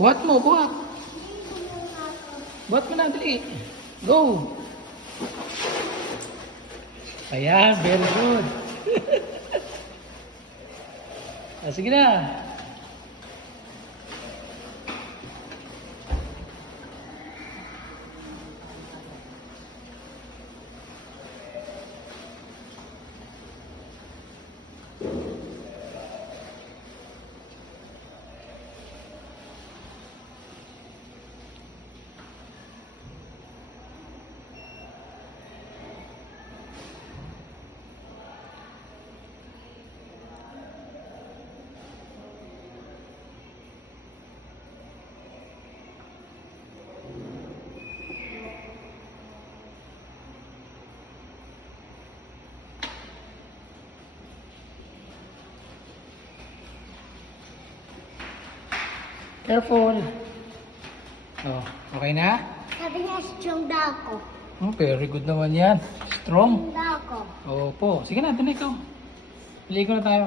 Buhat mo, buhat. Buhat mo na, dali. Go! Ayan, very good. Sige na. Careful. Oh, okay na? Sabi niya, strong daw ako. Oh, very good naman yan. Strong. Strong daw ako. Opo. Sige na, doon ikaw. Piligo na tayo.